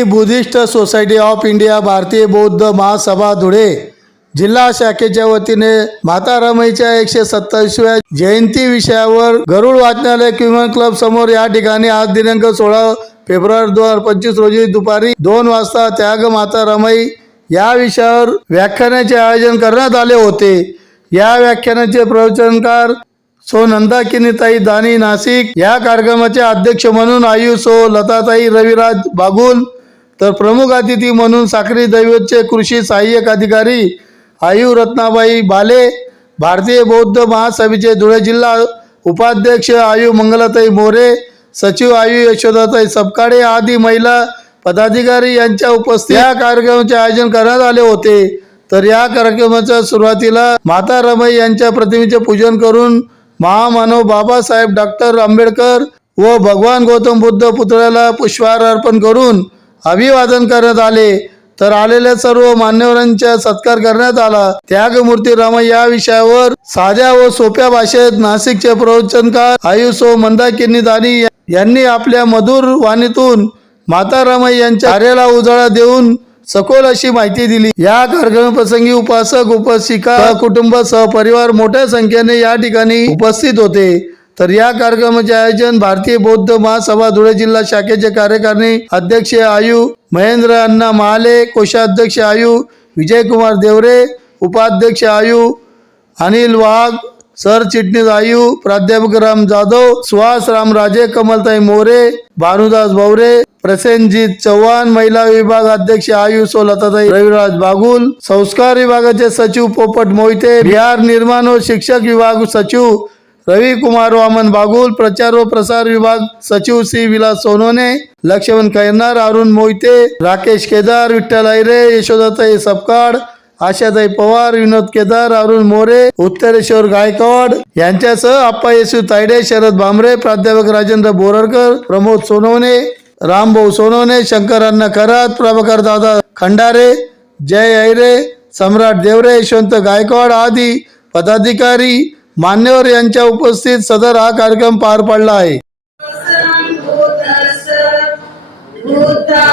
Shri Buddhist society of India Bharatiya Bauddha Mahasabha Dhule जिल्हा शाखेच्या वतीने माता रमईच्या एकशे सत्तावीसव्या जयंती विषयावर गरुड वाचनालय क्युमन क्लब समोर या ठिकाणी आज दिनांक सोळा फेब्रुवारी दोन हजार पंचवीस रोजी दुपारी दोन वाजता त्याग माता रमई या विषयावर व्याख्यानाचे आयोजन करण्यात आले होते. या व्याख्यानाचे प्रवचनकार सो नंदाकिनीताई दानी नाशिक या कार्यक्रमाचे अध्यक्ष म्हणून आयु सो लताताई रविराज बागुल तर प्रमुख अतिथी म्हणून साखरी दैवतचे कृषी सहाय्यक अधिकारी आयु रत्नाबाई बाले भारतीय बौद्ध महासभेचे धुळे जिल्हा उपाध्यक्ष आयु मंगलाताई मोरे सचिव आयु यशोदाताई सपकाळे आदी महिला पदाधिकारी यांच्या उपस्थित या कार्यक्रमाचे आयोजन करण्यात आले होते. तर या कार्यक्रमाच्या सुरुवातीला माता रमाई यांच्या प्रतिमेचे पूजन करून महामानव बाबासाहेब डॉक्टर आंबेडकर व भगवान गौतम बुद्ध पुतळ्याला पुष्पहार अर्पण करून अभिवादन करण्यात आले तर आलेल्या सर्व मान्यवरांचा सत्कार करण्यात आला. त्यागमूर्ती रामाई या विषयावर साध्या व सोप्या भाषेत नाशिकचे प्रवचनकार आयुषो मंदाकिनी दानी यांनी आपल्या मधुर वाणीतून माता रमाई यांच्या कार्याला उजाळा देऊन सखोल अशी माहिती दिली. या कार्यक्रमाप्रसंगी उपासक उपासिका कुटुंब सहपरिवार मोठ्या संख्येने या ठिकाणी उपस्थित होते. तर या कार्यक्रमाचे आयोजन भारतीय बौद्ध महासभा धुळे जिल्हा शाखेचे कार्यकारिणी अध्यक्ष आयु महेंद्र अण्णा महाले कोषाध्यक्ष आयु विजयकुमार देवरे उपाध्यक्ष आयु अनिल वाघ सरचिटणीस आयु प्राध्यापक राम जाधव सुहास राम राजे कमलताई मोरे भानुदास भवरे प्रसेनजीत चव्हाण महिला विभाग अध्यक्ष आयु सोलताताई रविराज बागुल संस्कार विभागाचे सचिव पोपट मोहिते बिहार निर्माण व शिक्षक विभाग सचिव रवी कुमार वामन बागुल प्रचार व प्रसार विभाग सचिव श्री विलास सोनोने लक्ष्मण खैरनार अरुण मोहिते राकेश केदार विठ्ठल ऐरे यशोदाताई सपकाड आशाताई पवार विनोद केदार अरुण मोरे उत्तरेश्वर गायकवाड यांच्यासह अप्पा येसू तायडे शरद भामरे प्राध्यापक राजेंद्र बोरडकर प्रमोद सोनवणे रामभाऊ सोनवणे शंकर अण्णा खरात प्रभाकर दादा खंडारे जय ऐरे सम्राट देवरे यशवंत गायकवाड आदी पदाधिकारी मान्यवर यांच्या उपस्थित सदर हा कार्यक्रम पार पडला आहे. भूतं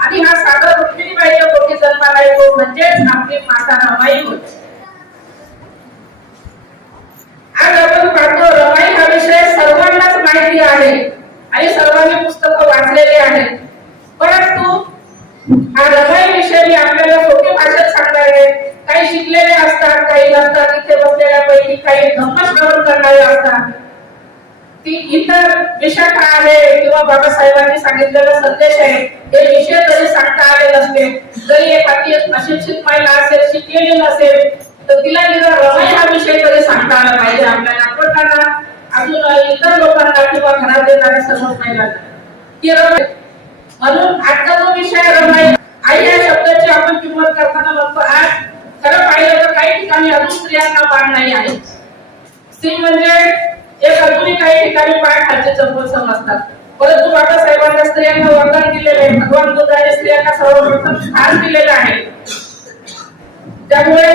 आणि हा सागर रुक्मिणीबाईच्या पोटी जन्माला येतो म्हणजेच आपली माता रमाई होय आज आपण पाहतो रमाई हा विषय सर्वांनाच माहिती आहे. आणि सर्वांनी पुस्तकं वाचलेली आहेत परंतु हा रमाई विषय मी आपल्याला सोपी भाषेत सांगणार आहे काही शिकलेले असतात काही असतात इथे बसलेल्यापैकी काही धम्मच ग्रहण करणारे असतात. ती इतर विशाखा आहे किंवा बाबासाहेबांनी सांगितलेला संदेश आहे. हे विषय जरी सांगता आले नसते जरी एखादी अशिक्षित महिला असेल शिकलेली नसेल तर तिला निदान रमाई हा विषय तरी सांगता आला पाहिजे आपल्याला. पण अजून इतर लोकांना किंवा घरात येणाऱ्या सर्व महिलांना. की रमाई म्हणून आजचा जो विषय रमाई आई या शब्दाची आपण किंमत करताना म्हणतो आज खरं पाहिलं तर काही ठिकाणी अजून स्त्रियांना पाठ नाही आहे. स्त्री म्हणजे एक अजूनही काही ठिकाणी पाय खालचे चंपल समजतात. परंतु बाबा साहेबांना स्त्रियांना वरदान दिलेलं आहे. भगवान बुद्धाने स्त्रियांना सर्वप्रथम स्थान दिलेलं आहे. त्यामुळे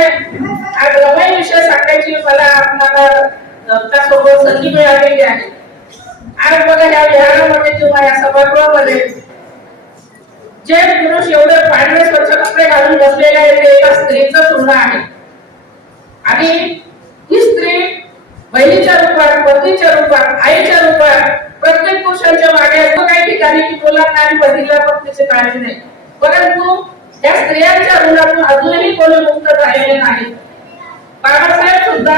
आज रमाई विषय सांगायची मला आपणाला सोबत संधी मिळालेली आहे. आज बघा या विहारामध्ये किंवा या सभागृहामध्ये जे पुरुष एवढे पांढरे स्वच्छ कपडे घालून बसलेले आहेत ते एका स्त्रीचं तुलना आहे. आणि ही स्त्री बहिणीच्या रूपात पत्नीच्या रूपात आईच्या रूपात प्रत्येक पुरुषांच्या मागे असं काही ठिकाणी की मुलांना आणि पतीला पत्नीचे काळजी नाही. परंतु त्या स्त्रियांच्या ऋणातून अजूनही कोणी मुक्त झालेले नाही. बाबासाहेब सुद्धा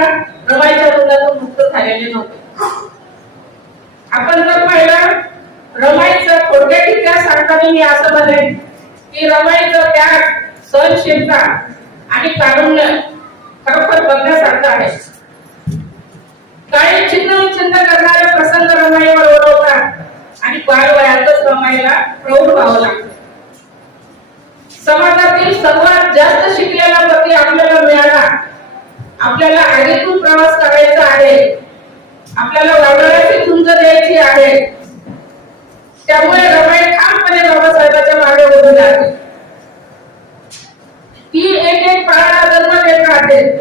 रमाईच्या ऋणातून मुक्त झालेले नव्हते. आपण जर पाहिलं रमाईचं थोडक्यात इतिहास सांगताना मी असं म्हणेन की रमाईचं त्याग सहनशीलता आणि कारुण्य खरोखर बघण्यासारखं आहे. काळी चिन्ह विचिन्ह करणारे प्रसंग रमाईवर ओढवतात आणि बालवयातच रमाईला प्रौढ व्हावं लागतं. समाजातील सर्वात जास्त शिकलेला पती आपल्याला मिळाला. आपल्याला आगीतून प्रवास करायचा आहे. आपल्याला वादळाची झुंज द्यायची आहे. त्यामुळे रमाई ठामपणे बाबासाहेबाच्या मागे उभी राहते. ती एक एक बाळ जन्म देत राहते.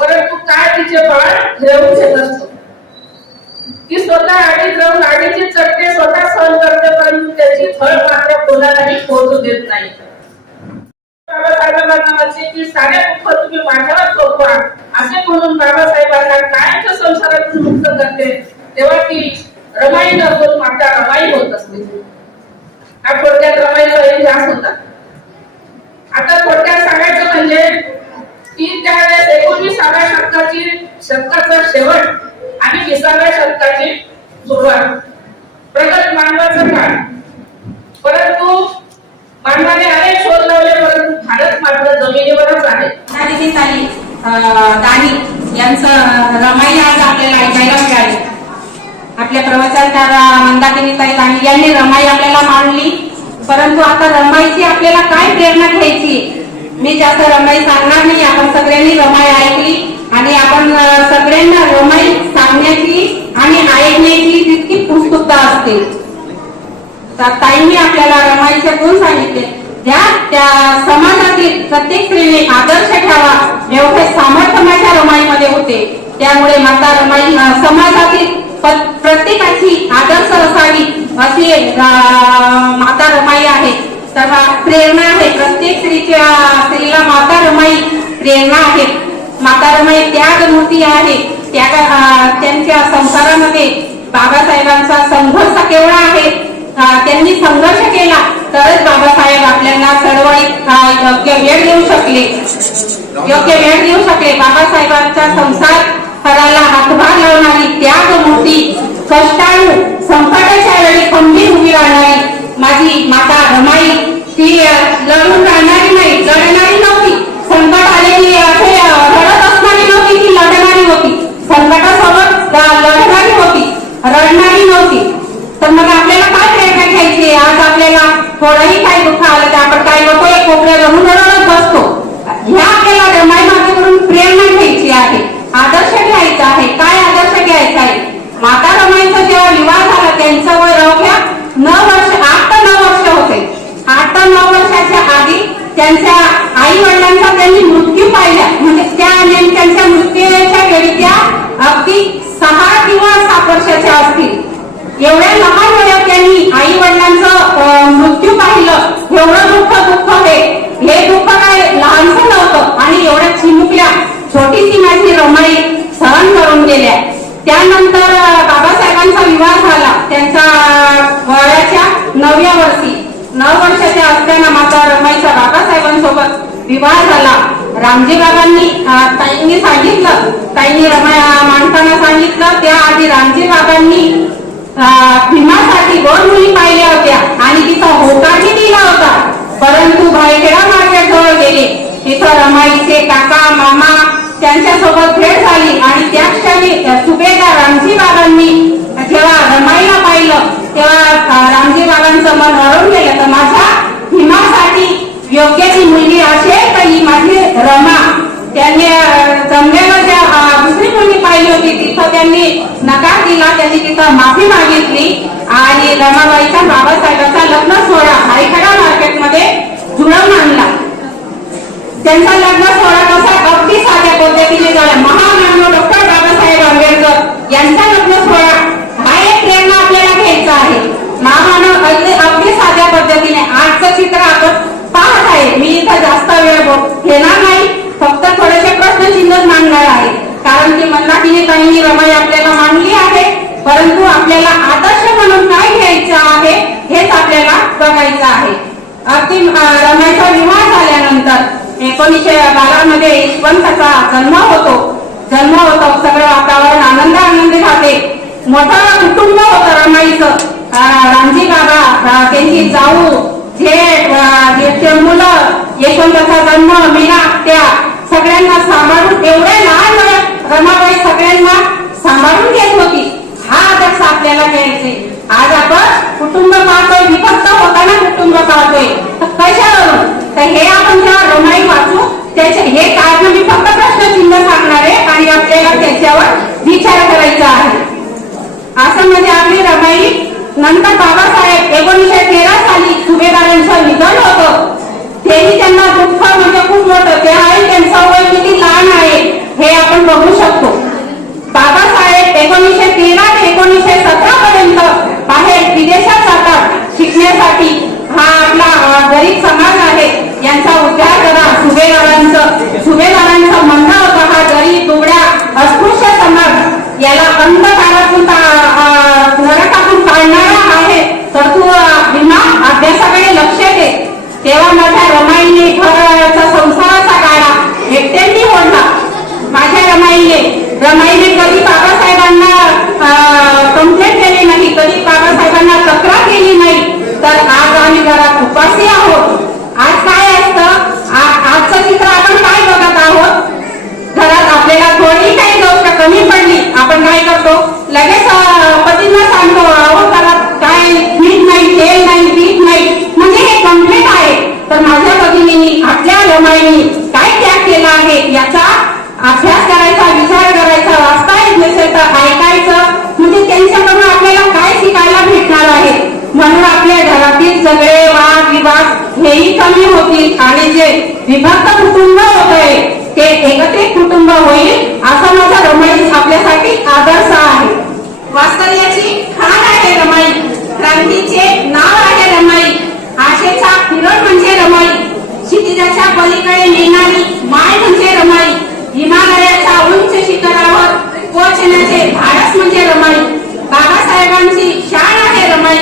परंतु काय तिचे बाळ घेऊन घेत असतो? ती स्वतः आधी जाऊन आधीची चटके स्वतः सहन करते पण त्याची फळ मात्र कोणालाही पोहोचू देत नाही. बाबासाहेबांना म्हणते की साऱ्या दुःख तुम्ही माझ्यावर सोपवा. असे म्हणून बाबासाहेबांना कायमच्या संसारातून मुक्त करते. तेव्हा ती रमाई नसून माता रमाई होत असते. हा थोडक्यात रमाईचा इतिहास होता. आता थोडक्यात सांगायचं म्हणजे की त्यावेळेस एकोणीसाव्या शतकाची शतकाचा शेवट आणि विसाव्या शतकाची सुरुवात. प्रगत मानवाचा काळ. परंतु मानवाने अनेक शोध लावले परंतु भारत मात्र जमिनीवरच आहे. दानी यांचं रमाई आज आपल्याला ऐकायला मिळाली. आपल्या प्रवचनकार मंदाकिनी ताई दानी यांनी रमाई आपल्याला मांडली. परंतु आता रमाईची आपल्याला काय प्रेरणा घ्यायची? मी जास्त रमाई सांगणार नाही आपण सगळ्यांनी रमाई ऐकली आणि आपण सगळ्यांना रमाई सांगण्याची आणि ऐकण्याची तितकी उत्सुकता असते ताईंनी आपल्याला रमाईचे गुण सांगितले. ज्या त्या समाजातील प्रत्येक स्त्रीने आदर्श ठेवा. एवढे सामर्थ्य माझ्या रमाईमध्ये होते. त्यामुळे माता रमाई समाजातील प्रत्येकाची आदर्श असावी अशी अं, माता रमाई आहे तर हा प्रेरणा आहे. प्रत्येक स्त्रीच्या स्त्रीला माता रमाई प्रेरणा आहे. माता रमाई त्याग मूर्ती आहे. त्या त्यांच्या संसारामध्ये बाबासाहेबांचा संघर्ष केवढा आहे. त्यांनी संघर्ष केला तरच बाबासाहेब आपल्याला चळवळीत योग्य वेळ देऊ शकले. योग्य वेळ देऊ शकले. बाबासाहेबांचा संसार करायला हातभार लावणारी त्याग मूर्ती कष्टाळू संकटाच्या वेळी खंबीर उभी राहणारी माझी माता रमाई ती लढून राहणारी नाही लढणारी नव्हती. संकट आलेली असे रडत असणारी नव्हती ती लढणारी होती. संकटासोबत लढणारी होती रडणारी नव्हती. तर मग आपल्याला काय प्रेरणा घ्यायची? आज आपल्याला थोडंही काही दुःख आलं तर आपण काय करतो एक कोपऱ्यात रडून रडत बसतो ह्या आपल्याला रमाई मातेकडून प्रेरणा घ्यायची आहे आदर्श घ्यायचा आहे काय आदर्श घ्यायचा आहे माता रमाईचा जेव्हा विवाह झाला त्यांचं वय अवघ्या नऊ वर्ष आठ ते नऊ वर्ष होते आठ ते नऊ वर्षाच्या आधी त्यांच्या आई वडिलांचा त्यांनी मृत्यू पाहिला म्हणजे त्या नेम त्यांच्या मृत्यूच्या वेळी त्या अगदी सहा किंवा सात वर्षाच्या असतील एवढ्या लहान वयात त्यांनी आई वडिलांचं मृत्यू पाहिलं एवढं दुःख दुःख हे हे दुःख काय लहानसं नव्हतं. आणि एवढ्या चिमुकल्या छोटीशी माझी रमाई सहन करून गेल्या. त्यानंतर बाबासाहेबांचा विवाह झाला. त्यांचा वयाच्या नवव्या वर्षी. नऊ वर्षाच्या असताना माता रमाईचा बाबासाहेबांसोबत विवाह झाला. रामजी बाबांनी ताईंनी सांगितलं ताईंनी रमाई माणसांना सांगितलं. त्याआधी रामजी बाबांनी भीमासाठी दोन मुली पाहिल्या होत्या आणि तिचा होकाही दिला होता. परंतु भाईखेडा मार्केट जवळ गेले. तिथं रमाईचे काका मामा त्यांच्यासोबत भेट झाली आणि त्या क्षणी सुभेदार रामजी बाबांनी जेव्हा रमाईला पाहिलं तेव्हा रामजी बाबांचं मन हरवून गेलं. तर माझ्या भीमासाठी योग्य ती मुलगी असेल तर ही माझी रमा? त्यांनी जमलेलं ज्या दुसरी मुलगी पाहिली होती तिथं त्यांनी नकार दिला त्यांनी तिथं माफी मागितली आणि रमाबाईचा बाबासाहेबांचा लग्न सोहळा भाईखडा मार्केटमध्ये जुळवून आणला. त्यांचा लग्न सोहळा कसा अगदी साध्या पद्धतीने झाला. महामानव डॉक्टर बाबासाहेब आंबेडकर यांचा लग्न सोहळा हा एक प्रेरणा आपल्याला घ्यायचा आहे. महामानव अगदी अगदी साध्या पद्धतीने आजचं चित्र आपण पाहत आहे. मी इथं जास्त वेळ घेणार नाही. फक्त थोडेसे प्रश्नचिन्ह मांडणार आहे. कारण की मंदाकिनी ताईंनी रमाई आपल्याला परंतु आपल्याला आदर्श म्हणून काय घ्यायचं आहे हेच आपल्याला बघायचं आहे. अगदी अं, रमाईचा विवाह झाल्यानंतर एकोणीसशे बारा मध्ये यशवंताचा जन्म होतो. जन्म होतो सगळं वातावरण आनंद आनंदी राहते मोठं कुटुंब होतं रमाईचं. रामजी बाबा त्यांची जाऊ जेठ मुलं यशवंताचा जन्म मीना त्या सगळ्यांना सांभाळून एवढ्या लहान वयात रमाबाई सगळ्यांना सांभाळून घेत होती. हा आदर्श आपल्याला घ्यायचे. आज आपण कुटुंब पाहतोय विभक्त होताना कुटुंब पाहतोय. तर कशावरून? तर हे आपण जेव्हा रमाई वाचू त्याचे हे कारण मी फक्त प्रश्नचिन्ह सांगणार आहे आणि आपल्याला त्याच्यावर विचार करायचा आहे. असं म्हणजे आपली रमाई नंतर बाबासाहेब एकोणीसशे तेरा साली सुभेदारांचं निधन होतं. तेही त्यांना दुःख म्हणजे खूप मोठं. ते आहे त्यांचं वय किती लहान आहे हे आपण बघू शकतो बाबासाहेब एकोणीसशे तेरा ते एकोणीसशे सतरा पर्यंत बाहेर विदेशात जातात शिकण्यासाठी हा आपला अं, गरीब समाज आहे यांचा उद्धार करा सुभेदारांचं सुभेदारांचं म्हणणं होतं हा गरीब दुबड्या अस्पृश्य समाज याला अंधकारातून नरकातून काढणारा आहे तर तू विमा अभ्यासाकडे लक्ष दे. तेव्हा माझ्या रमाईने घराचा संसाराचा काढा एकट्यांनी ओढला. माझ्या रमाईने रमाईने कधी बाबासाहेबांना कंप्लेंट केली नाही कधी बाबासाहेबांना तक्रार केली नाही. तर आज आम्ही घरात उपासी आहोत. para विभक्त कुटुंब होत. आहे ते एकत्रित कुटुंब होईल असा माझा रमाई आपल्यासाठी आदर्श आहे. वास्तव्याची खाण आहे रमाई. क्रांतीचे नाव आहे रमाई. आशेचा किरण म्हणजे रमाई. क्षितिजाच्या पलीकडे नेणारी माय म्हणजे रमाई. हिमालयाच्या उंच शिखरावर पोहोचण्याचे धाडस म्हणजे रमाई. बाबासाहेबांची शान आहे रमाई.